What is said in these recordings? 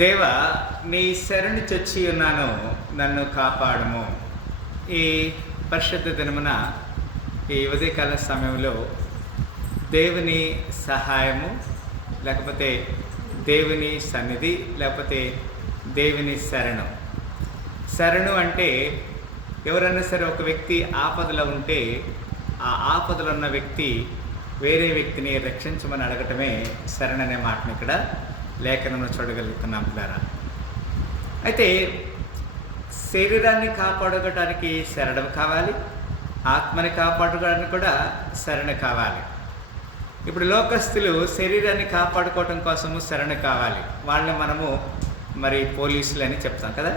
దేవా, నీ శరణు చొచ్చి ఉన్నాను, నన్ను కాపాడుము. ఈ పరిశుద్ధ దినమున ఈ ఉదయకాల సమయంలో దేవుని సహాయము, లేకపోతే దేవుని సన్నిధి, లేకపోతే దేవుని శరణు. శరణు అంటే ఎవరైనా సరే ఒక వ్యక్తి ఆపదలో ఉంటే ఆ ఆపదలో ఉన్న వ్యక్తి వేరే వ్యక్తిని రక్షించమని అడగటమే శరణ్ అనే మాటను ఇక్కడ లేఖనంలో చూడగలుగుతున్నాం పిల్లరా. అయితే శరీరాన్ని కాపాడుకోవడానికి శరణం కావాలి, ఆత్మని కాపాడుకోవడానికి కూడా శరణ కావాలి. ఇప్పుడు లోకస్తులు శరీరాన్ని కాపాడుకోవటం కోసము శరణ కావాలి. వాళ్ళని మనము మరి పోలీసులు అని చెప్తాం కదా.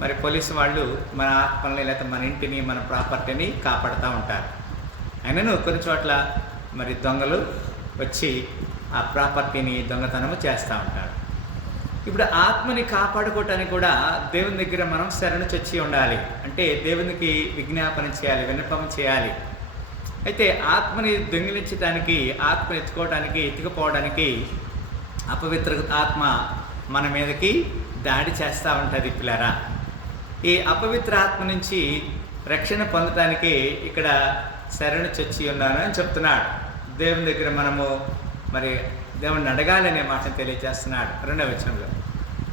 మరి పోలీసు వాళ్ళు మన ఆత్మల్ని లేకపోతే మన ఇంటిని, మన ప్రాపర్టీని కాపాడుతూ ఉంటారు. అయినను కొన్ని చోట్ల మరి దొంగలు వచ్చి ఆ ప్రాపర్టీని దొంగతనము చేస్తూ ఉంటారు. ఇప్పుడు ఆత్మని కాపాడుకోవటానికి కూడా దేవుని దగ్గర మనం శరణు చొచ్చి ఉండాలి. అంటే దేవునికి విజ్ఞాపన చేయాలి, విన్నపం చేయాలి. అయితే ఆత్మని దొంగిలించడానికి, ఆత్మని ఎత్తుకుపోవడానికి అపవిత్ర ఆత్మ మన మీదకి దాడి చేస్తూ ఉంటుంది పిల్లరా. ఈ అపవిత్ర ఆత్మ నుంచి రక్షణ పొందటానికి ఇక్కడ శరణు చొచ్చి ఉన్నాను అని చెప్తున్నాడు. దేవుని దగ్గర మనము మరి దేవుడిని అడగాలనే మాటను తెలియజేస్తున్నాడు. 2వ వచనంలో,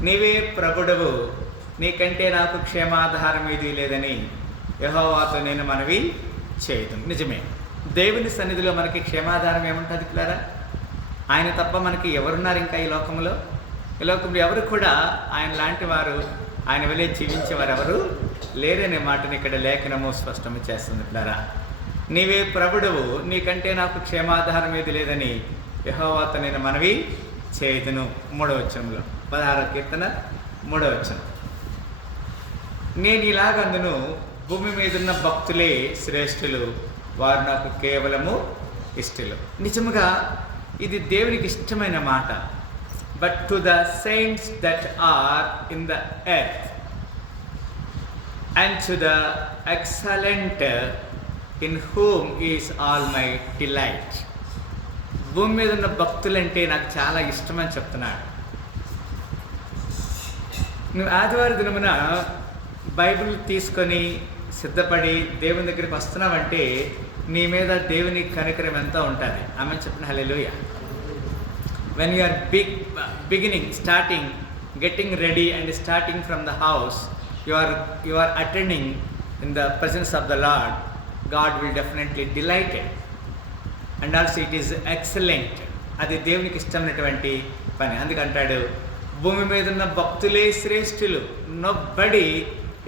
నీవే ప్రభుడవు, నీకంటే నాకు క్షేమాధారం ఏదీ లేదని యెహోవాతో నేను మనవి చేయదు. నిజమే, దేవుని సన్నిధిలో మనకి క్షేమాధారం ఏముంటుంది పిల్లరా? ఆయన తప్ప మనకి ఎవరున్నారు ఇంకా ఈ లోకంలో? ఈ లోకంలో ఎవరు కూడా ఆయన లాంటి వారు, ఆయన వలె జీవించేవారు ఎవరు లేరనే మాటని ఇక్కడ లేఖనము స్పష్టము చేస్తుంది పిల్లరా. నీవే ప్రభుడవు, నీకంటే నాకు క్షేమాధారం ఏది లేదని యెహోవాతో నేను మనవి చేయుదును. 3వ వచనంలో, 16వ కీర్తన 3వ వచనం, నేను ఇలాగందును, భూమి మీదున్న భక్తులే శ్రేష్ఠులు, వారు నాకు కేవలము ఇష్టలు. నిజముగా ఇది దేవునికి ఇష్టమైన మాట. But to the saints that are in the earth and to the excellent in whom is all my delight. భూమి మీద ఉన్న భక్తులంటే నాకు చాలా ఇష్టమని చెప్తున్నాడు. నువ్వు ఆదివారం దినమున బైబిల్ తీసుకొని సిద్ధపడి దేవుని దగ్గరికి వస్తున్నావంటే నీ మీద దేవుని కనికరం ఎంతో ఉంటుంది. ఆమె చెప్పిన హల్లెలూయా. When you are starting, getting ready and starting from the house, you are attending in the presence of the Lord, God will definitely delight it. And also it is excellent. అది దేవునికి ఇష్టమైనటువంటి పని. అందుకంటాడు, భూమి మీద ఉన్న భక్తులే శ్రేష్ఠులు. Nobody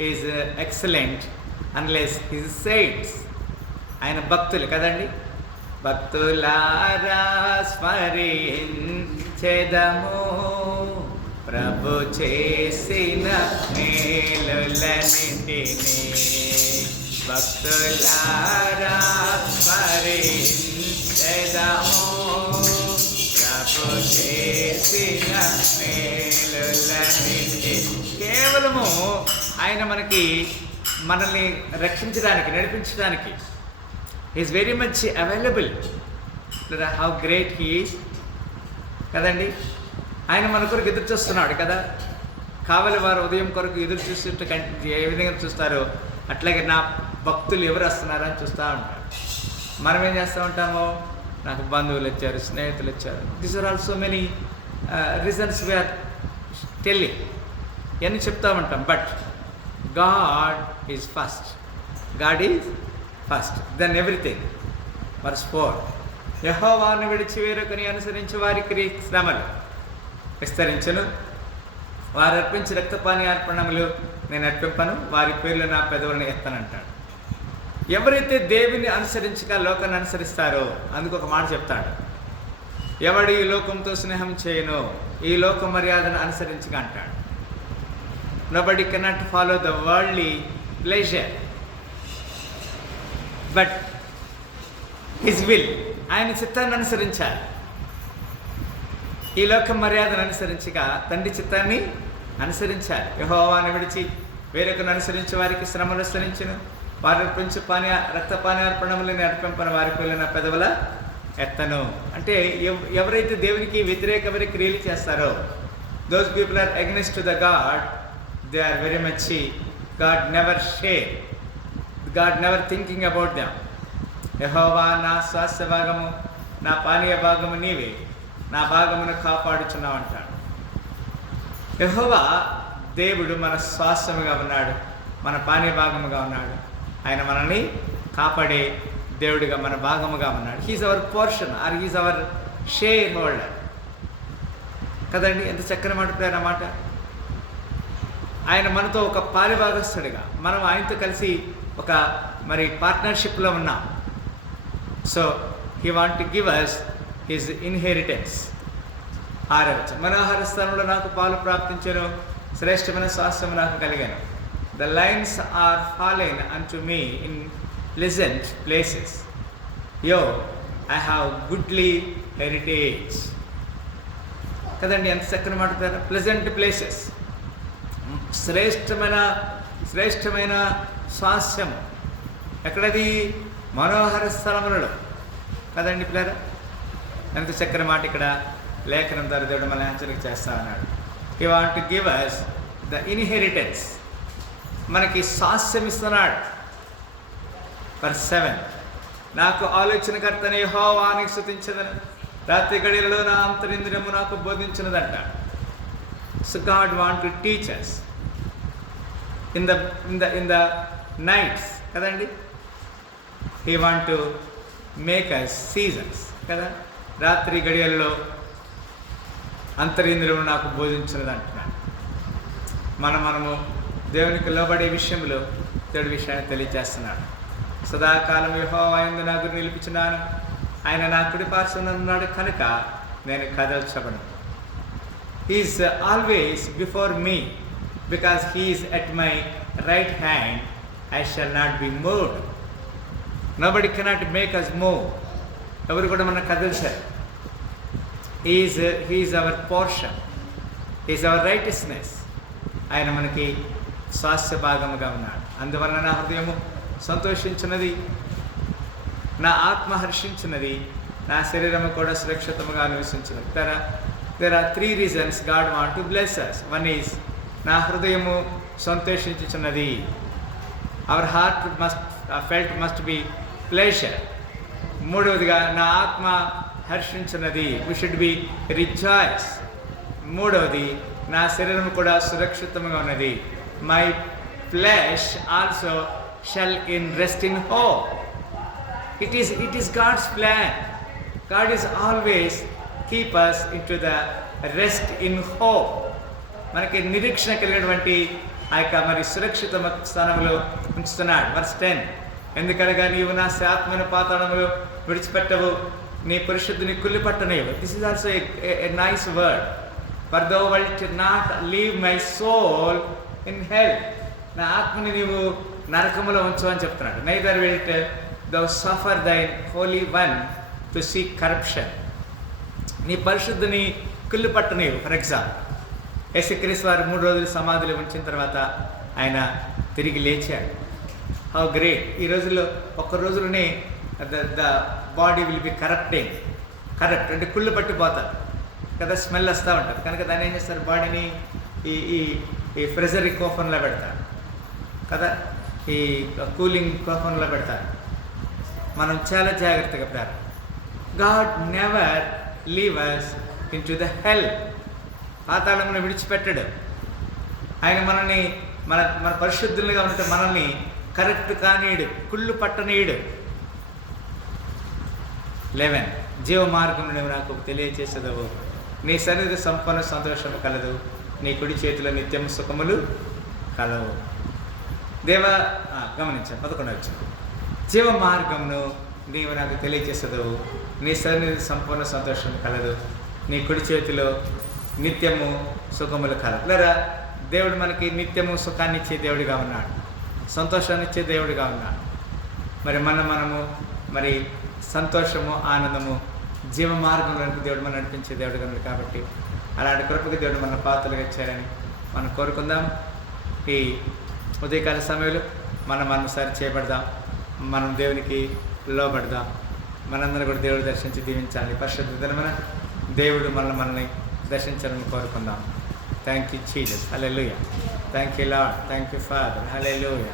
is excellent unless he is saints. ఆయన భక్తులు కదండి. భక్తులారా స్మరించెదము ప్రభు చేసిన మేలులన్నిటినీ. భక్తులారా స్మరించెదము ప్రభు చేసిన మేలులన్నిటినీ. కేవలము ఆయన మనల్ని రక్షించడానికి, నడిపించడానికి he is very much available. How great he is కదండి. ఆయన మన కొరకు ఎదురు చూస్తున్నాడు కదా. కావలి వారు ఉదయం కొరకు ఎదురు చూస్తుంటే ఏ విధంగా చూస్తారో అట్లాగే నా భక్తులు ఎవరు వస్తున్నారని చూస్తూ ఉంటారు. మనం ఏం చేస్తూ ఉంటామో, నాకు బంధువులు వచ్చారు, స్నేహితులు వచ్చారు. These are also many reasons we are telling, ఇవన్నీ చెప్తూ ఉంటాం. But God is first. God is first then everything. Verse 4, యెహోవాను విడిచి వేరొకని అనుసరించి వారికి శ్రమలు విస్తరించను, వారు అర్పించి రక్తపాని అర్పణములు నేను అర్పింపను, వారి పేర్లు నా పెదవులను ఎత్తనంటాడు. ఎవరైతే దేవుని అనుసరించక లోకాన్ని అనుసరిస్తారో, అందుకు ఒక మాట చెప్తాడు, ఎవడు ఈ లోకంతో స్నేహం చేయనో ఈ లోక మర్యాదను అనుసరించక అంటాడు. Nobody cannot follow the worldly pleasure but his will. ఆయన చిత్తాన్ని అనుసరించాలి. ఈ లోక మర్యాదను అనుసరించగా తండ్రి చిత్తాన్ని అనుసరించాలి. యెహోవాను విడిచి వేరొకను అనుసరించి వారికి శ్రమలు విస్తరించును, వారు అర్పించు రక్తపానార్పణములను అర్పింపను, వారి పిల్లల పెదవుల ఎత్తను. అంటే ఎవరైతే దేవునికి వ్యతిరేకమైన క్రియలు చేస్తారో Those people are against to the God. They are very much God never share. God never thinking about them. యెహోవా నా స్వాస్థ్య భాగము, నా పానీయ భాగము నీవే, నా భాగమును కాపాడుచున్నావు అంటాడు. యెహోవా దేవుడు మన స్వాస్థ్యముగా ఉన్నాడు, మన పానీయ భాగముగా ఉన్నాడు. ఆయన మనల్ని కాపాడే దేవుడిగా మన భాగముగా ఉన్నాడు. He's our portion or he's our shareholder కదండి. ఎంత చక్కని మాట అన్నమాట. ఆయన మనతో ఒక పాలిభాగస్తుడిగా, మనం ఆయనతో కలిసి ఒక మరి పార్ట్నర్షిప్లో ఉన్నాం. So he want to give us his inheritance. మనోహర స్థలంలో నాకు పాలు ప్రాప్తించను, శ్రేష్టమైన స్వాస్థ్యము నాకు కలిగాను. The lines are fallen unto me in pleasant places. Yea I have goodly heritage కదండి. ఎంత చక్కని మాట. ప్లెజెంట్ ప్లేసెస్, శ్రేష్టమైన స్వాస్థ్యం ఎక్కడది? మనోహర స్థలములలో కదండి పిల్లరా. ఎంత చక్కని మాట ఇక్కడ లేఖనం ద్వారా దేవుడు మన హెచ్చరిక చేస్తా ఉన్నాడు. He want to give us the inheritance. మనకి స్వాస్థ్యం ఇస్తున్నాడు. ఫర్ 7 నాకు ఆలోచనకర్తని యెహోవాని స్తుతించెదను, రాత్రి గడియలలో నా అంతరింద్రియము నాకు బోధించినదంట. So God want to teach us in the nights కదండి. He want to make us seasons కదా. రాత్రి గడియల్లో అంతరింద్రియము నాకు బోధించినది అంటున్నాడు. మనము దేవునికి లోబడే విషయంలో దేవుడి విషయాన్ని తెలియజేస్తున్నాడు. సదాకాలం యెహోవా యందు నా గురి నిలిపించున్నాను, ఆయన నా కుడి పార్శ్వన ఉన్నాడు కనుక నేను కదల్చబడను. He is always before me, because he is at my right hand, I shall not be moved. Nobody cannot make us move. ఎవరు కూడా మనం కదల్చారు. He is our portion, he is our righteousness. ఆయన మనకి స్వాస్థ్య భాగముగా ఉన్నాడు. అందువలన నా హృదయము సంతోషించినది, నా ఆత్మ హర్షించినది, నా శరీరము కూడా సురక్షితముగా నివసించినది. There are 3 reasons God want to bless us. One is నా హృదయము సంతోషించుచున్నది. Our heart must be pleasure. మూడవదిగా నా ఆత్మ హర్షించినది, వి షుడ్ బి రిజాయిస్. మూడవది నా శరీరం కూడా సురక్షితంగా ఉన్నది. My flesh also shall rest in hope. It is God's plan. God is always keep us into the rest in hope. మనకి నిరీక్షణ కలిగినటువంటి ఆ యొక్క మరి సురక్షిత స్థానంలో ఉంచుతున్నాడు. వర్స్ 10 ఎందుకనగా నీవు నా ఆత్మను పాతాళములో విడిచిపెట్టవు, నీ పరిశుద్ధిని కుళ్ళిపట్టనేవు. This is also a nice word. For thou wilt not leave my soul in hell. నా ఆత్మని నీవు నరకములో ఉంచు అని చెప్తున్నాడు. neither wilt thou suffer thine holy one to see corruption. నీ పరిశుద్ధిని కుళ్ళిపట్టనేవు. ఫర్ ఎగ్జాంపుల్ యేసుక్రీస్తు వారు 3 రోజులు సమాధిలో ఉంచిన తర్వాత ఆయన తిరిగి లేచాడు. How great. ఈ రోజుల్లో ఒక్క రోజులోనే the body will be corrupt అంటే కుళ్ళు పట్టిపోతారు కదా, స్మెల్ వస్తూ ఉంటుంది. కనుక దాన్ని ఏం చేస్తారు, బాడీని ఈ ఫ్రెజరీ కోఫన్లో పెడతారు కదా, ఈ కూలింగ్ కోఫన్లో పెడతారు. మనం చాలా జాగ్రత్తగా పెట్టారు. God never leave us into the hell. పాతాళమును విడిచిపెట్టడు. ఆయన మనల్ని మన పరిశుద్ధులుగా ఉంటే మనల్ని కరెక్ట్ కానీయుడు, కుళ్ళు పట్టనీయుడు. 11 జీవ మార్గం నువ్వు నాకు తెలియచేసేదవు, నీ సన్నిధి సంపన్న సంతోషము కలదు, నీ కుడి చేతిలో నిత్యం సుఖములు కలవు. గమనించాను 11 వచ్చింది. జీవ మార్గమును నీవు నాకు తెలియచేసేదవు, నీ సన్నిధి సంపూర్ణ సంతోషం కలదు, నీ కుడి చేతిలో నిత్యము సుఖములు కలదు. లేదా దేవుడు మనకి నిత్యము సుఖాన్ని ఇచ్చే దేవుడిగా ఉన్నాడు, సంతోషాన్ని ఇచ్చే దేవుడిగా ఉన్నాడు. మరి మనము మరి సంతోషము, ఆనందము, జీవ మార్గంలోనికి దేవుడు మనం నడిపించే దేవుడిగా ఉన్నాడు. కాబట్టి అలాంటి కృపకి దేవుడు మన పాత్రలుగా ఇచ్చారని మనం కోరుకుందాం. ఈ ఉదయకాల సమయంలో మనం సరి చేయబడదాం, మనం దేవునికి లోబడదాం. మనందరూ కూడా దేవుడు దర్శించి దీవించాలి. పరిశుద్ధ దినమున దేవుడు మనల్ని దర్శించాలని కోరుకుందాం. Thank you, Jesus. Hallelujah. Thank you, Lord. Thank you, Father. Hallelujah.